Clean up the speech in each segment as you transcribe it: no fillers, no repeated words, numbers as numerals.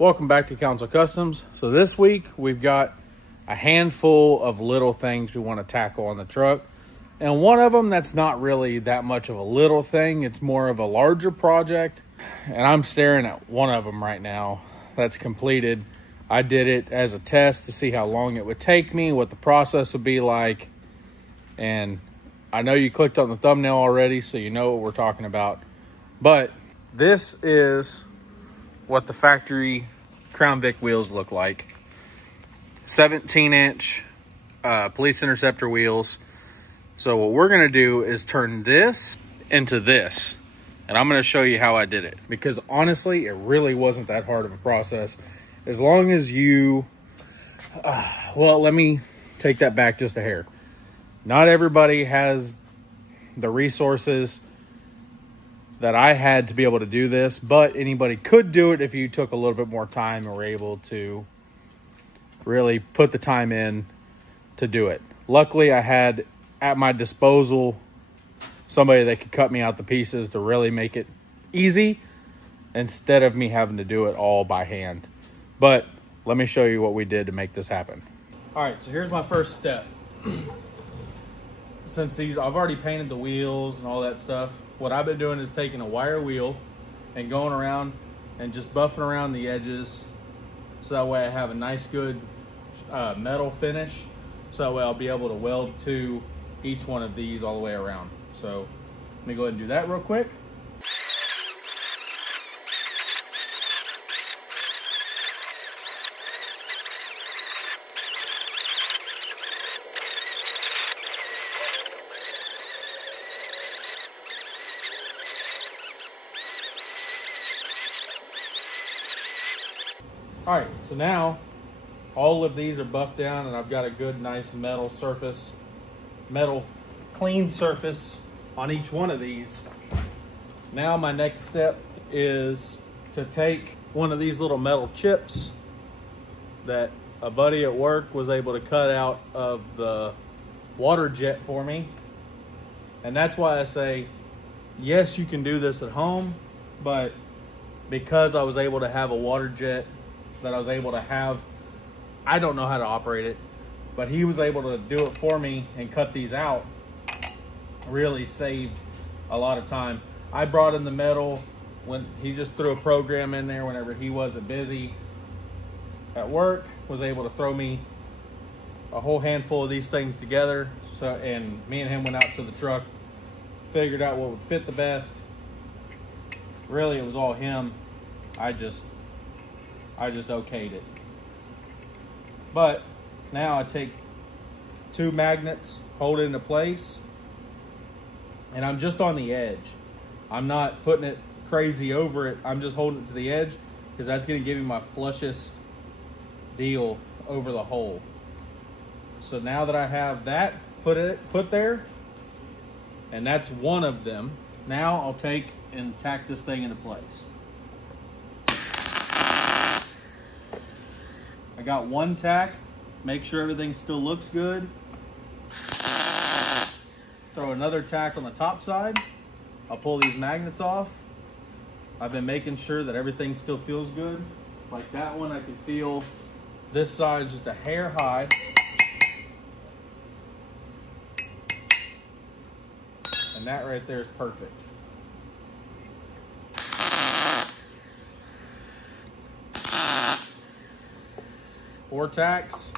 Welcome back to Counsil Customs. So this week we've got a handful of little things we want to tackle on the truck. And one of them that's not really that much of a little thing. It's more of a larger project. And I'm staring at one of them right now that's completed. I did it as a test to see how long it would take me, what the process would be like. And I know you clicked on the thumbnail already, so you know what we're talking about. But this is what the factory Crown Vic wheels look like. 17-inch police interceptor wheels. So what we're going to do is turn this into this. And I'm going to show you how I did it. Because honestly, it really wasn't that hard of a process. As long as you... well, let me take that back just a hair. Not everybody has the resources that I had to be able to do this, but anybody could do it if you took a little bit more time and were able to really put the time in to do it. Luckily, I had at my disposal somebody that could cut me out the pieces to really make it easy instead of me having to do it all by hand. But let me show you what we did to make this happen. All right, so here's my first step. Since I've already painted the wheels and all that stuff, what I've been doing is taking a wire wheel and going around and just buffing around the edges, so that way I have a nice good metal finish, so that way I'll be able to weld to each one of these all the way around. So let me go ahead and do that real quick. All right, so now all of these are buffed down and I've got a good, nice metal surface, clean surface on each one of these. Now my next step is to take one of these little metal chips that a buddy at work was able to cut out of the water jet for me. And that's why I say, yes, you can do this at home, but because I was able to have a water jet that I was able to have, I don't know how to operate it, but he was able to do it for me and cut these out. Really saved a lot of time. I brought in the metal when he just threw a program in there whenever he wasn't busy at work, was able to throw me a whole handful of these things together. So, and me and him went out to the truck, figured out what would fit the best. Really, it was all him. I just okayed it. But now I take two magnets, hold it into place, and I'm just on the edge. I'm not putting it crazy over it. I'm just holding it to the edge because that's going to give me my flushest deal over the hole. So now that I have that put there, and that's one of them, now I'll take and tack this thing into place. I got one tack, make sure everything still looks good. Throw another tack on the top side. I'll pull these magnets off. I've been making sure that everything still feels good. Like that one, I can feel this side just a hair high. And that right there is perfect. 4 tacks,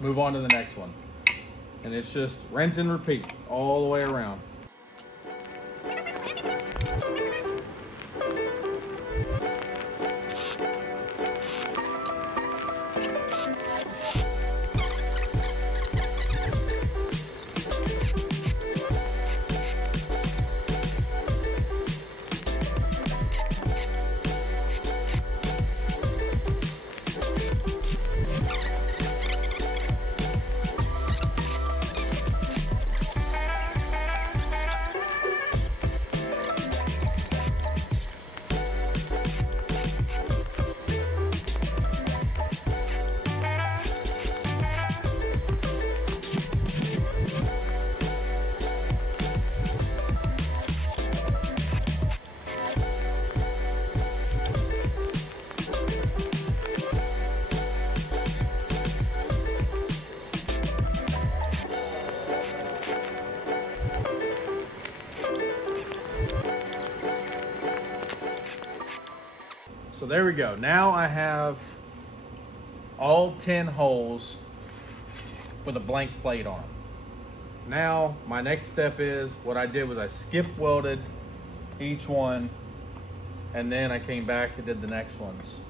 move on to the next one. And it's just rinse and repeat all the way around. So there we go. Now I have all 10 holes with a blank plate on them. Now my next step is, what I did was I skip welded each one, and then I came back and did the next ones.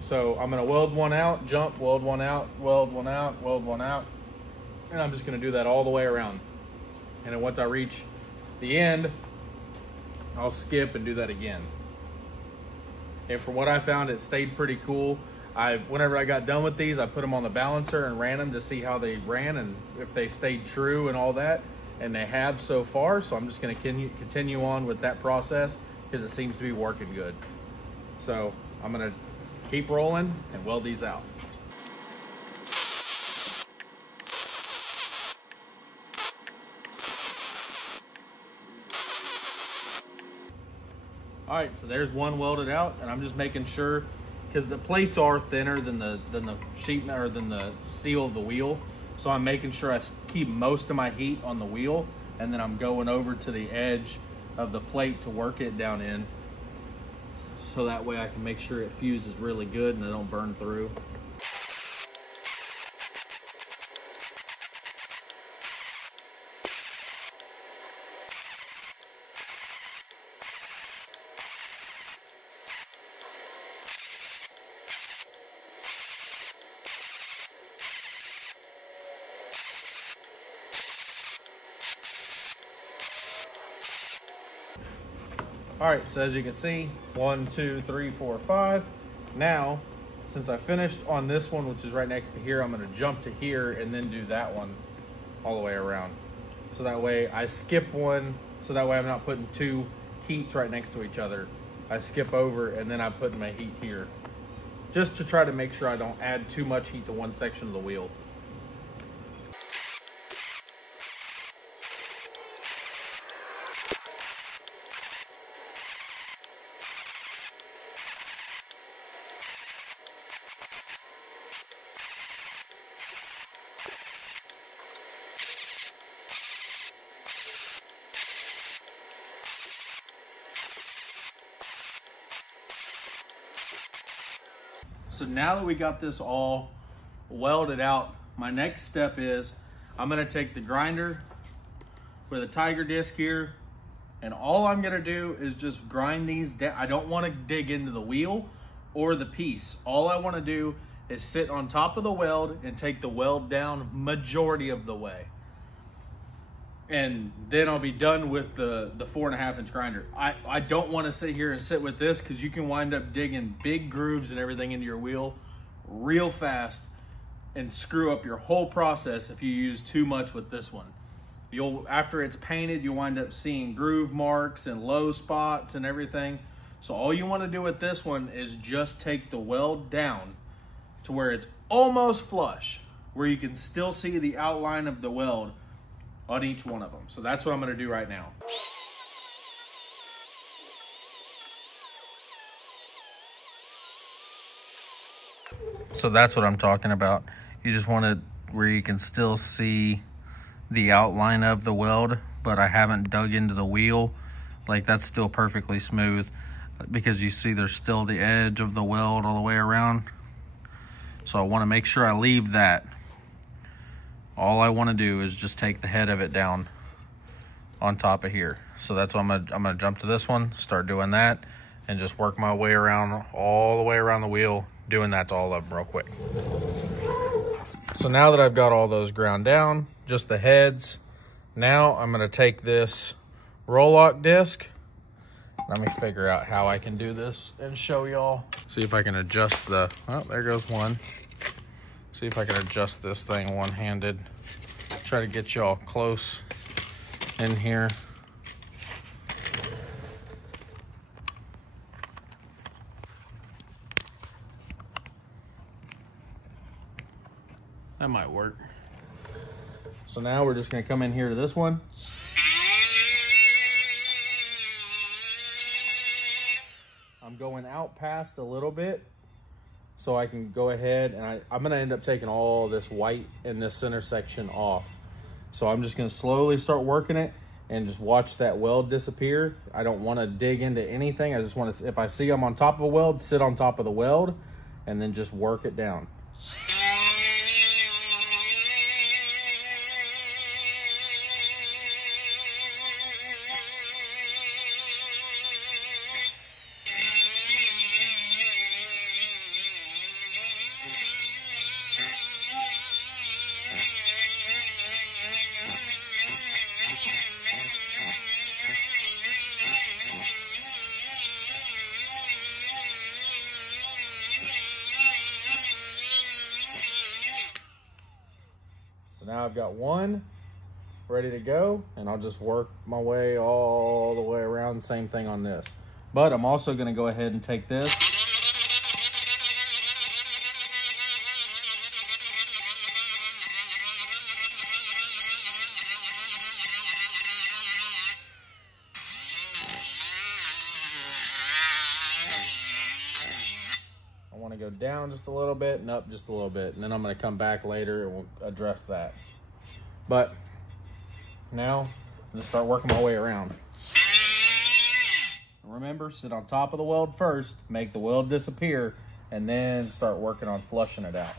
So I'm gonna weld one out, jump, weld one out, weld one out, weld one out, and I'm just gonna do that all the way around. And then once I reach the end, I'll skip and do that again. And from what I found, it stayed pretty cool. Whenever I got done with these, I put them on the balancer and ran them to see how they ran and if they stayed true and all that. And they have so far, so I'm just gonna continue on with that process because it seems to be working good. So I'm gonna keep rolling and weld these out. All right, so there's one welded out, and I'm just making sure, because the plates are thinner than the sheet or than the steel of the wheel. So I'm making sure I keep most of my heat on the wheel, and then I'm going over to the edge of the plate to work it down in. So that way I can make sure it fuses really good and it don't burn through. All right, so as you can see, 1, 2, 3, 4, 5. Now, since I finished on this one, which is right next to here, I'm gonna jump to here and then do that one all the way around. So that way I skip one, so that way I'm not putting two heats right next to each other. I skip over and then I put my heat here, just to try to make sure I don't add too much heat to one section of the wheel. So now that we got this all welded out, my next step is I'm gonna take the grinder with a tiger disc here, and all I'm gonna do is just grind these down. I don't wanna dig into the wheel or the piece. All I wanna do is sit on top of the weld and take the weld down majority of the way. And then I'll be done with the 4.5 inch grinder. I don't want to sit here and sit with this, because you can wind up digging big grooves and everything into your wheel real fast and screw up your whole process if you use too much with this one. After it's painted, you'll wind up seeing groove marks and low spots and everything. So all you want to do with this one is just take the weld down to where it's almost flush, where you can still see the outline of the weld on each one of them. So that's what I'm gonna do right now. So that's what I'm talking about. You just want it where you can still see the outline of the weld, but I haven't dug into the wheel. Like, that's still perfectly smooth, because you see there's still the edge of the weld all the way around. So I wanna make sure I leave that. All I want to do is just take the head of it down on top of here. So that's what I'm gonna jump to this one, start doing that, and just work my way around, all the way around the wheel, doing that to all of them real quick. So now that I've got all those ground down, just the heads, now I'm gonna take this roll-lock disc. Let me figure out how I can do this and show y'all. See if I can adjust the, oh, there goes one. See if I can adjust this thing one-handed. Try to get y'all close in here. That might work. So now we're just gonna come in here to this one. I'm going out past a little bit, so I can go ahead and I'm gonna end up taking all this white in this center section off. So I'm just gonna slowly start working it and just watch that weld disappear. I don't want to dig into anything. I just want to, if I see I'm on top of a weld, sit on top of the weld and then just work it down. So now I've got one ready to go, and I'll just work my way all the way around. Same thing on this. But I'm also going to go ahead and take this. I want to go down just a little bit and up just a little bit, and then I'm going to come back later and we'll address that. But now I'm going to start working my way around. Remember, sit on top of the weld first, make the weld disappear, and then start working on flushing it out.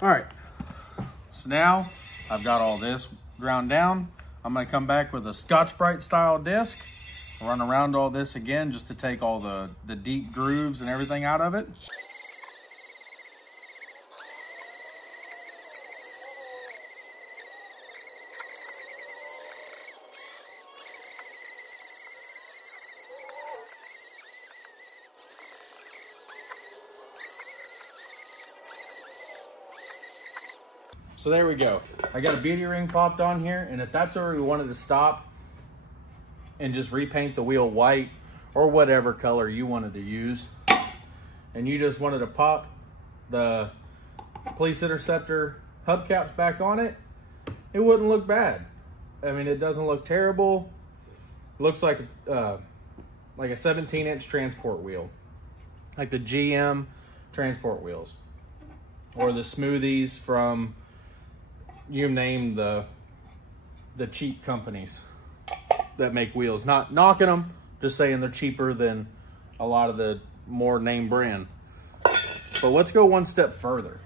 All right, so now I've got all this ground down. I'm gonna come back with a Scotch-Brite style disc, run around all this again just to take all the deep grooves and everything out of it. So there we go. I got a beauty ring popped on here, and if that's where we wanted to stop and just repaint the wheel white or whatever color you wanted to use, and you just wanted to pop the police interceptor hubcaps back on it, it wouldn't look bad. I mean, it doesn't look terrible. Looks like a 17-inch transport wheel, like the GM transport wheels, or the Smoothies from, you name the cheap companies that make wheels. Not knocking them, just saying they're cheaper than a lot of the more name brand. But let's go one step further.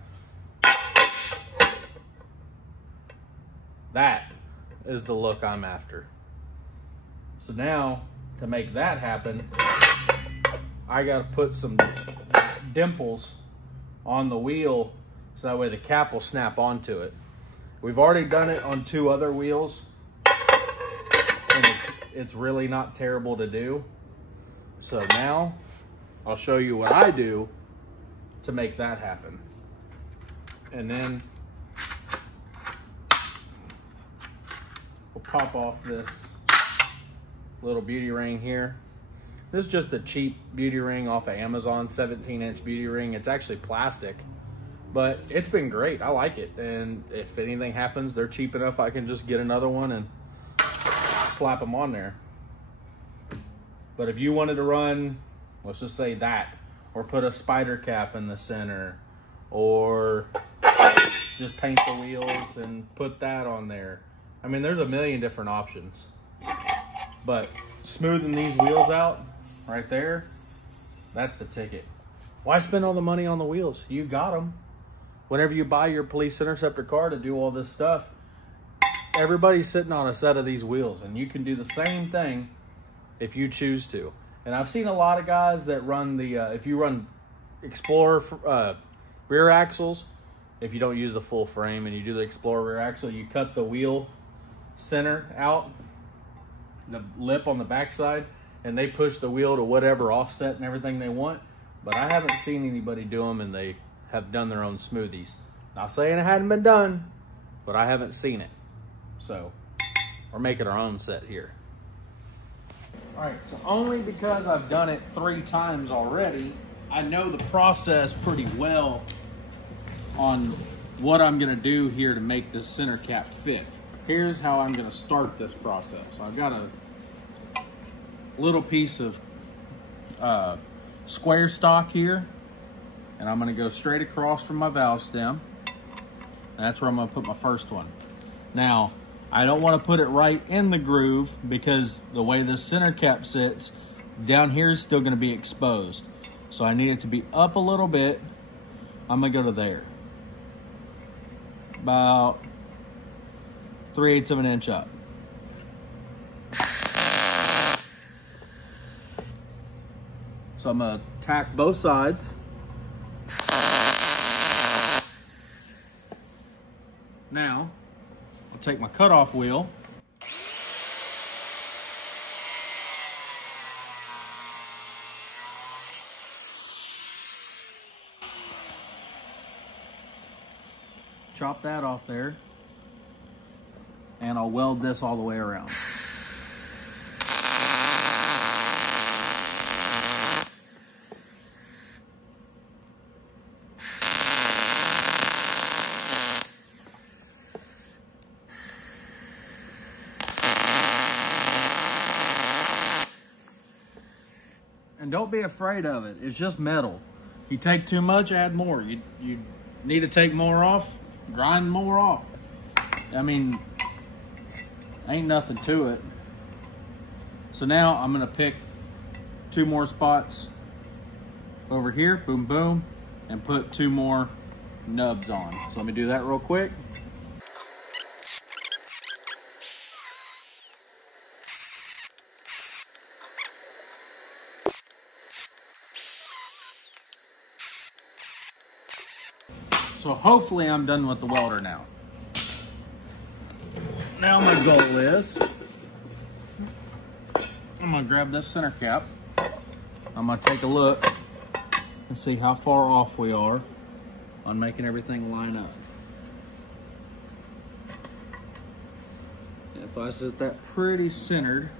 That is the look I'm after. So now, to make that happen, I gotta put some dimples on the wheel so that way the cap will snap onto it. We've already done it on 2 other wheels, and it's really not terrible to do. So now I'll show you what I do to make that happen. And then we'll pop off this little beauty ring here. This is just a cheap beauty ring off of Amazon, 17-inch beauty ring. It's actually plastic, but it's been great. I like it. And if anything happens, they're cheap enough I can just get another one and slap them on there. But if you wanted to run, let's just say that, or put a spider cap in the center, or just paint the wheels and put that on there. I mean, there's a million different options. But smoothing these wheels out right there, that's the ticket. Why spend all the money on the wheels? You got them. whenever you buy your police interceptor car to do all this stuff, everybody's sitting on a set of these wheels, and you can do the same thing if you choose to. And I've seen a lot of guys that run the, if you run Explorer rear axles, if you don't use the full frame and you do the Explorer rear axle, you cut the wheel center out, the lip on the backside, and they push the wheel to whatever offset and everything they want. But I haven't seen anybody do them, and they have done their own smoothies. Not saying it hadn't been done, but I haven't seen it. So we're making our own set here. All right, so only because I've done it 3 times already, I know the process pretty well on what I'm gonna do here to make this center cap fit. Here's how I'm gonna start this process. I've got a little piece of square stock here, and I'm gonna go straight across from my valve stem. And that's where I'm gonna put my first one. Now, I don't wanna put it right in the groove because the way this center cap sits, down here is still gonna be exposed. So I need it to be up a little bit. I'm gonna go to there. About 3/8 of an inch up. So I'm gonna tack both sides. Now, I'll take my cutoff wheel. Chop that off there. And I'll weld this all the way around. And don't be afraid of it. It's just metal. You take too much, add more. You need to take more off, grind more off. I mean, ain't nothing to it. So now I'm gonna pick 2 more spots over here, boom, boom, and put 2 more nubs on. So let me do that real quick. So hopefully I'm done with the welder now. Now my goal is, I'm gonna grab this center cap. I'm gonna take a look and see how far off we are on making everything line up. If I set that pretty centered,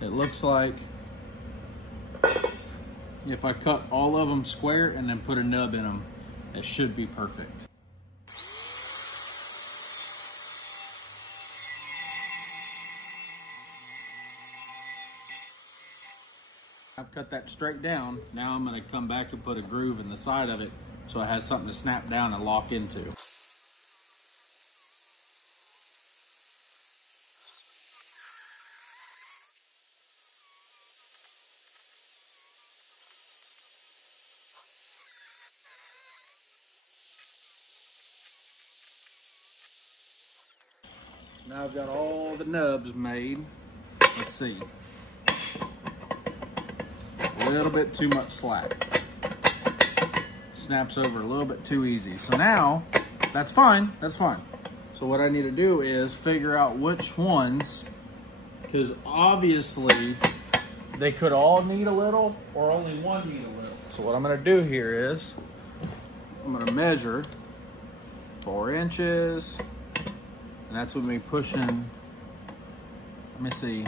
it looks like if I cut all of them square and then put a nub in them, it should be perfect. I've cut that straight down. Now I'm going to come back and put a groove in the side of it so it has something to snap down and lock into. Now I've got all the nubs made. Let's see. A little bit too much slack. Snaps over a little bit too easy. So now, that's fine, that's fine. So what I need to do is figure out which ones, because obviously they could all need a little or only one need a little. So what I'm gonna do here is, I'm gonna measure 4 inches. And that's with me pushing, let me see.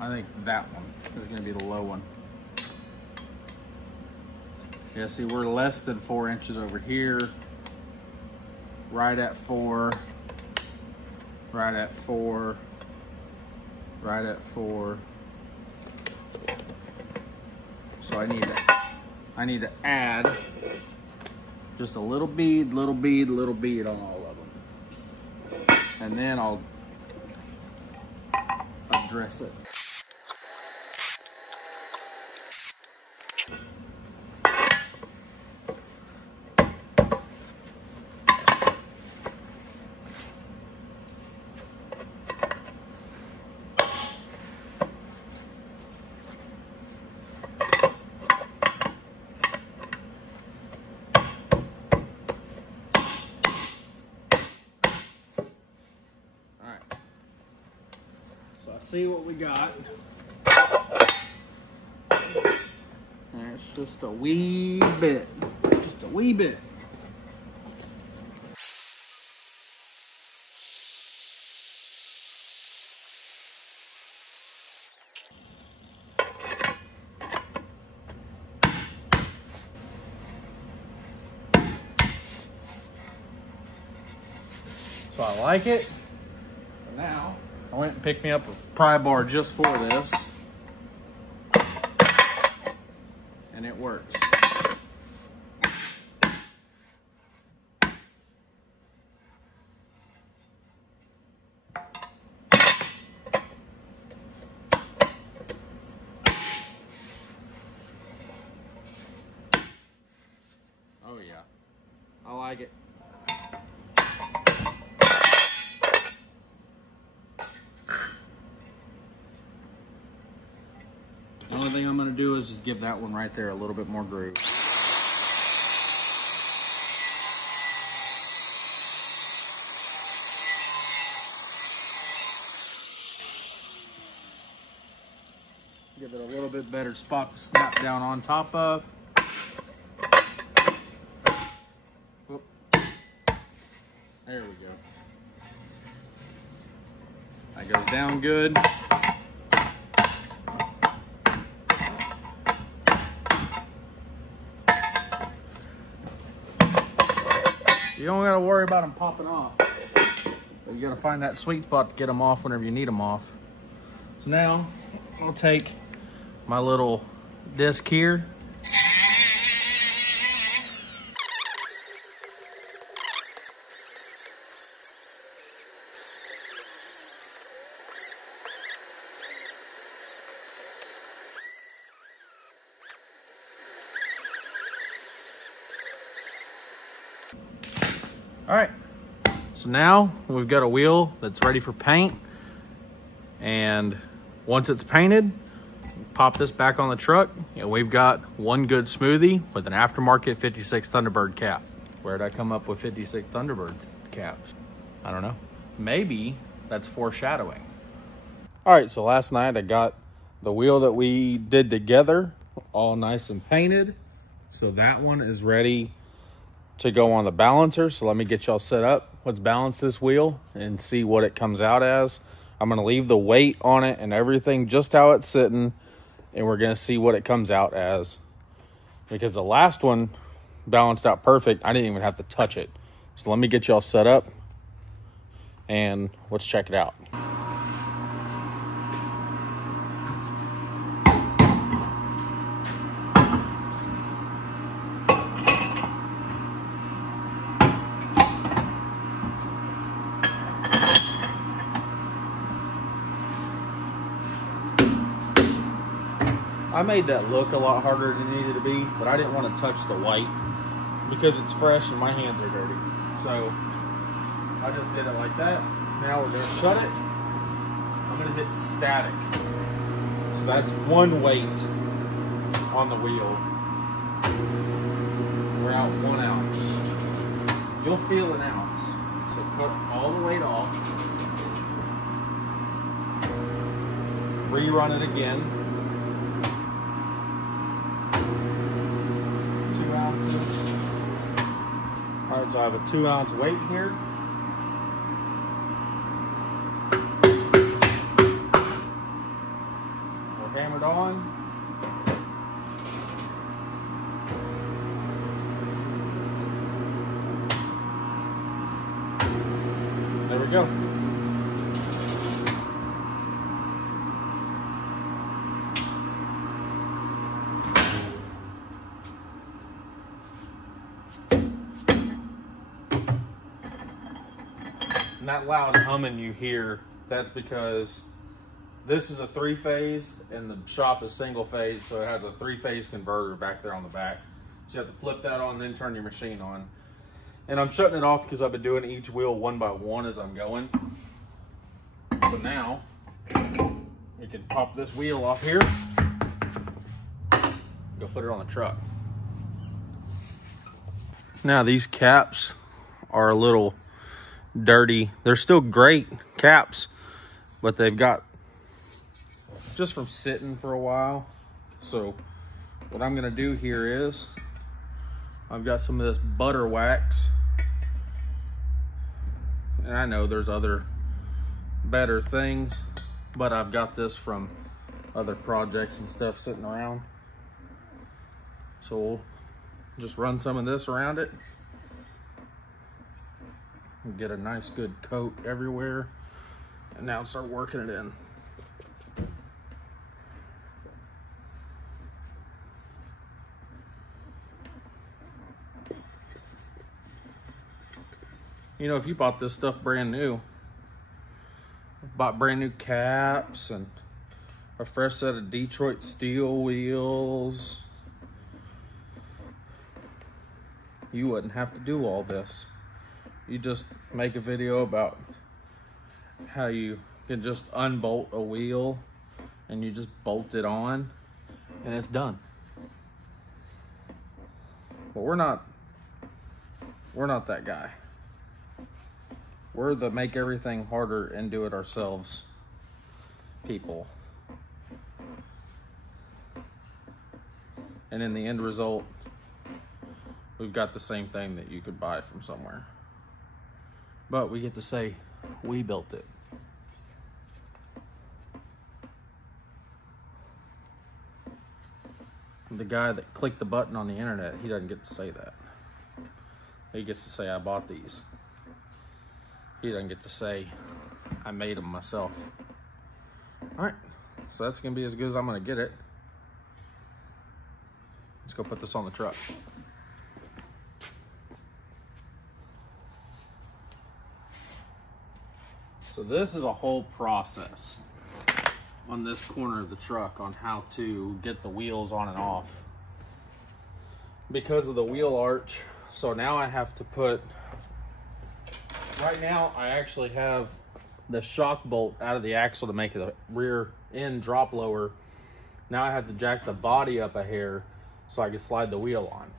I think that one is gonna be the low one. Yeah, see, we're less than 4 inches over here. Right at 4, right at 4, right at 4. So I need to add just a little bead, little bead, little bead on all of them. And then I'll address it. see what we got. And it's just a wee bit. Just a wee bit. So I like it. But now I went and picked me up a pry bar just for this. And it works. Oh yeah, I like it. The only thing I'm going to do is just give that one right there a little bit more groove. Give it a little bit better spot to snap down on top of. Whoop. There we go. That goes down good. You don't gotta worry about them popping off. But you gotta find that sweet spot to get them off whenever you need them off. So now I'll take my little disc here. All right, so now we've got a wheel that's ready for paint. And once it's painted, pop this back on the truck, and we've got one good smoothie with an aftermarket 56 Thunderbird cap. Where did I come up with 56 Thunderbird caps? I don't know. Maybe that's foreshadowing. All right, so last night I got the wheel that we did together all nice and painted. So that one is ready to go on the balancer. So let me get y'all set up. Let's balance this wheel and see what it comes out as. I'm going to leave the weight on it and everything just how it's sitting, and we're going to see what it comes out as, because the last one balanced out perfect. I didn't even have to touch it. So let me get y'all set up and let's check it out. I made that look a lot harder than it needed to be, but I didn't want to touch the white because it's fresh and my hands are dirty. So I just did it like that. Now we're going to shut it. I'm going to hit static. So that's one weight on the wheel. We're out 1 ounce. You'll feel an ounce. So put all the weight off. Rerun it again. 2 ounces. All right, so I have a 2 ounce weight here. We're hammered on. There we go. And that loud humming you hear, that's because this is a 3-phase and the shop is single phase, so it has a 3-phase converter back there on the back. So you have to flip that on and then turn your machine on. And I'm shutting it off because I've been doing each wheel one by one as I'm going. So now you can pop this wheel off here, go put it on the truck. Now these caps are a little dirty. They're still great caps, but they've got just from sitting for a while. So what I'm gonna do here is, I've got some of this butter wax. And I know there's other better things, but I've got this from other projects and stuff sitting around. So we'll just run some of this around it and get a nice good coat everywhere. And now start working it in. You know, if you bought this stuff brand new, bought brand new caps and a fresh set of Detroit steel wheels, you wouldn't have to do all this. You just make a video about how you can just unbolt a wheel and you just bolt it on and it's done. But we're not that guy. We're the make everything harder and do it ourselves people. And in the end result, we've got the same thing that you could buy from somewhere. But we get to say, we built it. The guy that clicked the button on the internet, he doesn't get to say that. He gets to say, I bought these. He doesn't get to say, I made them myself. All right, so that's gonna be as good as I'm gonna get it. Let's go put this on the truck. So this is a whole process on this corner of the truck on how to get the wheels on and off. Because of the wheel arch, so now I have to put, right now I actually have the shock bolt out of the axle to make the rear end drop lower. Now I have to jack the body up a hair so I can slide the wheel on.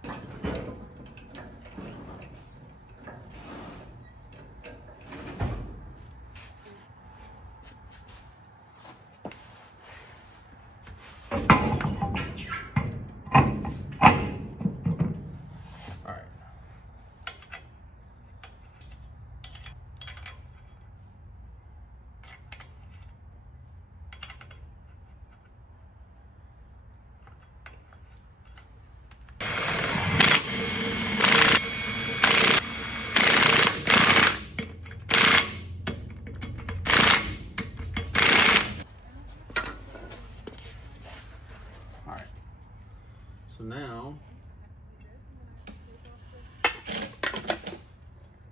So now,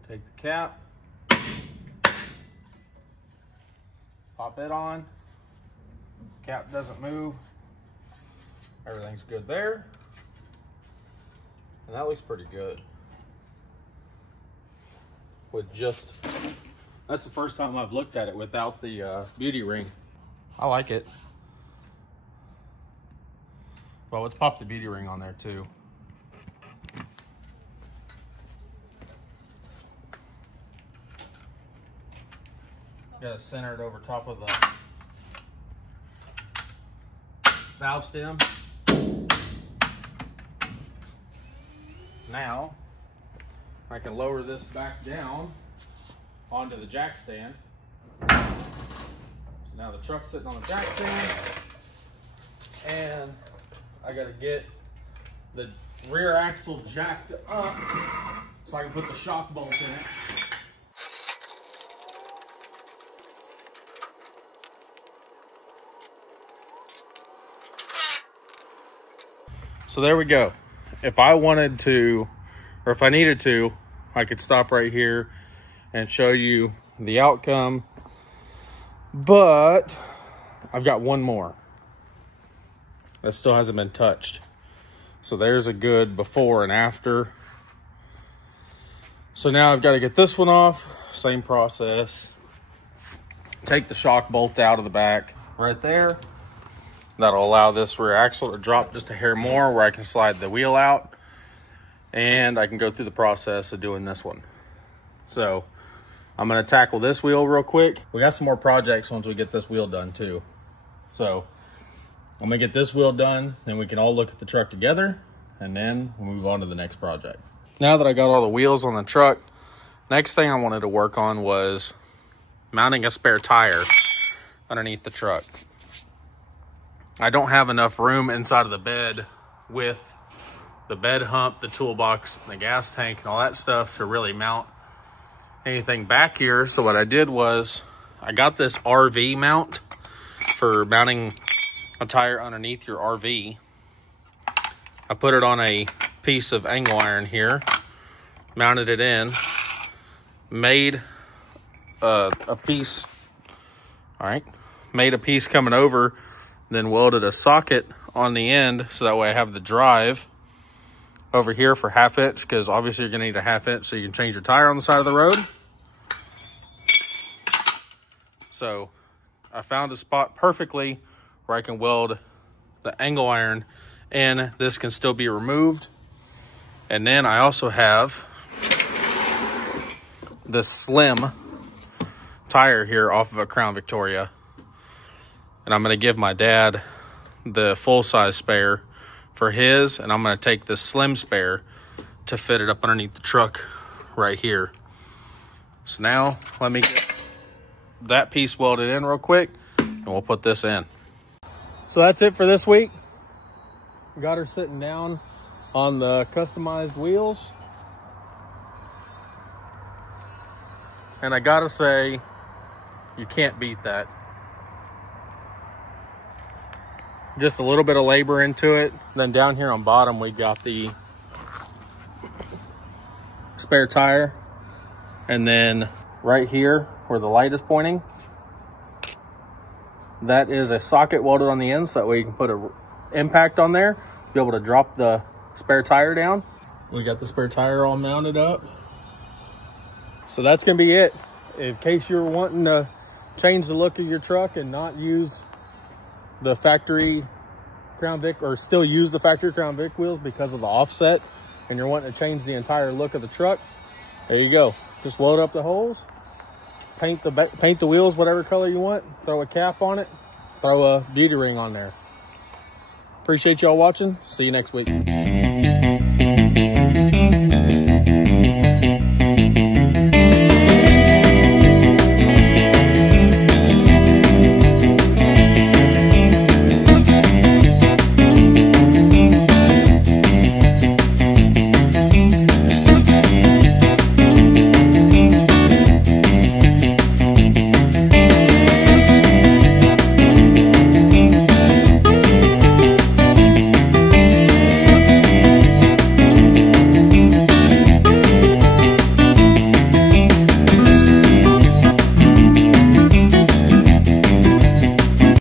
take the cap, pop it on, cap doesn't move, everything's good there, and that looks pretty good. With just, that's the first time I've looked at it without the beauty ring. I like it. Well, let's pop the beauty ring on there too. Got it centered over top of the valve stem. Now, I can lower this back down onto the jack stand. So now the truck's sitting on the jack stand, and I gotta get the rear axle jacked up so I can put the shock bolt in it. So there we go. If I wanted to, or if I needed to, I could stop right here and show you the outcome. But I've got one more that still hasn't been touched. So there's a good before and after. So now I've got to get this one off. Same process. Take the shock bolt out of the back right there. That'll allow this rear axle to drop just a hair more where I can slide the wheel out. And I can go through the process of doing this one. So I'm gonna tackle this wheel real quick. We got some more projects once we get this wheel done too. So I'm gonna get this wheel done, then we can all look at the truck together, and then we'll move on to the next project. Now that I got all the wheels on the truck, next thing I wanted to work on was mounting a spare tire underneath the truck. I don't have enough room inside of the bed with the bed hump, the toolbox, the gas tank, and all that stuff to really mount anything back here. So what I did was I got this RV mount for mounting a tire underneath your RV. I put it on a piece of angle iron here, mounted it in, made a piece, all right, made a piece coming over, then welded a socket on the end so that way I have the drive over here for 1/2 inch, because obviously you're gonna need a 1/2 inch so you can change your tire on the side of the road. So I found a spot perfectly where I can weld the angle iron and this can still be removed. And then I also have this slim tire here off of a Crown Victoria. And I'm gonna give my dad the full-size spare for his, and I'm gonna take this slim spare to fit it up underneath the truck right here. So now let me get that piece welded in real quick and we'll put this in. So that's it for this week. Got her sitting down on the customized wheels. And I gotta say, you can't beat that. Just a little bit of labor into it. Then down here on bottom, we got the spare tire. And then right here where the light is pointing, that is a socket welded on the end, so that way you can put an impact on there, be able to drop the spare tire down. We got the spare tire all mounted up. So that's gonna be it. In case you're wanting to change the look of your truck and not use the factory Crown Vic, or still use the factory Crown Vic wheels because of the offset, and you're wanting to change the entire look of the truck, there you go. Just weld up the holes, paint the wheels whatever color you want, throw a cap on it, throw a beauty ring on there. Appreciate y'all watching. See you next week.